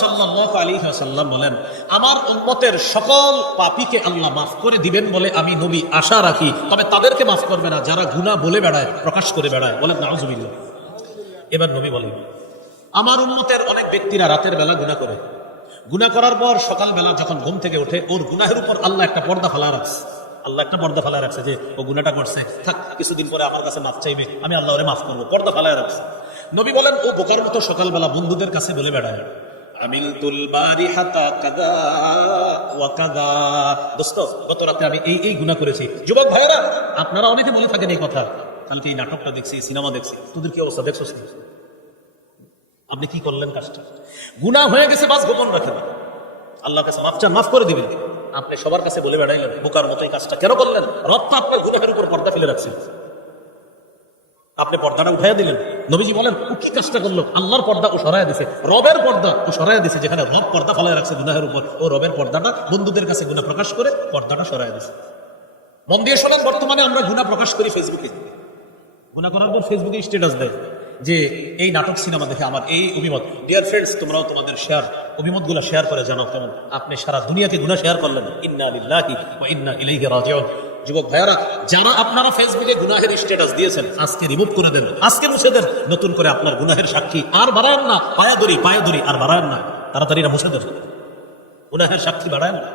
সাল্লাল্লাহু আলাইহি ওয়াসাল্লাম বলেন, আমার উম্মতের সকল পাপীকে আল্লাহ মাফ করে দিবেন বলে আমি নবী আশা রাখি, তবে তাদেরকে মাফ করবে না যারা গুনাহ বলে বেড়ায়, প্রকাশ করে বেড়ায়। বলেন নাউজুবিল্লাহ। এবার নবী বলেন, আমার উম্মতের অনেক ব্যক্তিরা রাতের বেলা গুনাহ করে, গুনাহ করার পর সকালবেলা যখন ঘুম থেকে ওঠে ওর গুনাহের উপর আল্লাহ একটা পর্দা ফেলা রাখছে। আল্লাহ একটা পর্দা ফেলা রাখছে যে ও গুনাহটা করছে, থাক কিছুদিন পরে আমার কাছে মাফ চাইবে, আমি আল্লাহ ওরে মাফ করবো, পর্দা ফেলা রাখছে। নবী বলেন, ও বোকার মতো সকালবেলা বন্ধুদের কাছে বলে বেড়ায়, আমিলতুল বারিহাতা কাযা ওয়া কাযা, দোস্ত গত রাতে আমি এই গুনাহ করেছি। যুবক ভাইয়েরা, আপনারা অনেকে বলে থাকেন এই কথা, কালকে এই নাটকটা দেখছি, সিনেমা দেখছি, তোদের কি অবস্থা দেখছস? আপনি কি করলেন? কাজটা গুনাহ হয়ে গেছে, বাস গোপন রাখেন, আল্লাহর কাছে মাফ চান, মাফ করে দিবেন। আপনি সবার কাছে বলে বেড়াইলেন, বোকার মতো এই কাজটা কেন করলেন? রব তো আপনার গুনাহের উপর পর্দা ফেলে রাখছেন, আপনি পর্দাটা উঠাইয়া দিলেন। নবীজি বলেন, ও কি কাজটা করলো? আল্লাহর পর্দা ও সরাইয়া দিছে, রবের পর্দা ও সরাইয়া দিছে। যেখানে রব পর্দা ফেলায় রাখছে গুনাহের উপর, ও রবের পর্দাটা বন্ধুদের কাছে গুনাহ প্রকাশ করে পর্দাটা সরাইয়া দিছে। মন দিয়ে শোনেন, বর্তমানে আমরা গুনাহ প্রকাশ করি ফেসবুকে, গুনাহ করার পর ফেসবুকে স্ট্যাটাস দেয় যে এই নাটক সিনেমা দেখে আমার এই অভিমত। ডিয়ার ফ্রেন্ডস, তোমরাও তোমাদের অভিমতগুলো শেয়ার করে জানাও কেমন আপনি সারা দুনিয়াকে গুনাহ শেয়ার করলেন। ইন্না লিল্লাহি ওয়া ইন্না ইলাইহি রাজিউন। যুবক ভাইয়ারা, যারা আপনারা ফেসবুকে গুনাহের স্ট্যাটাস দিয়েছেন, আজকে রিমুভ করে দেন, আজকে মুছে দেন। নতুন করে আপনার গুনাহের সাক্ষী আর বাড়ায়েন না, পায়া ধরি আর বাড়ায়েন না, তাড়াতাড়ি মুছে দেন, গুনাহের সাক্ষী বাড়ায়েন না।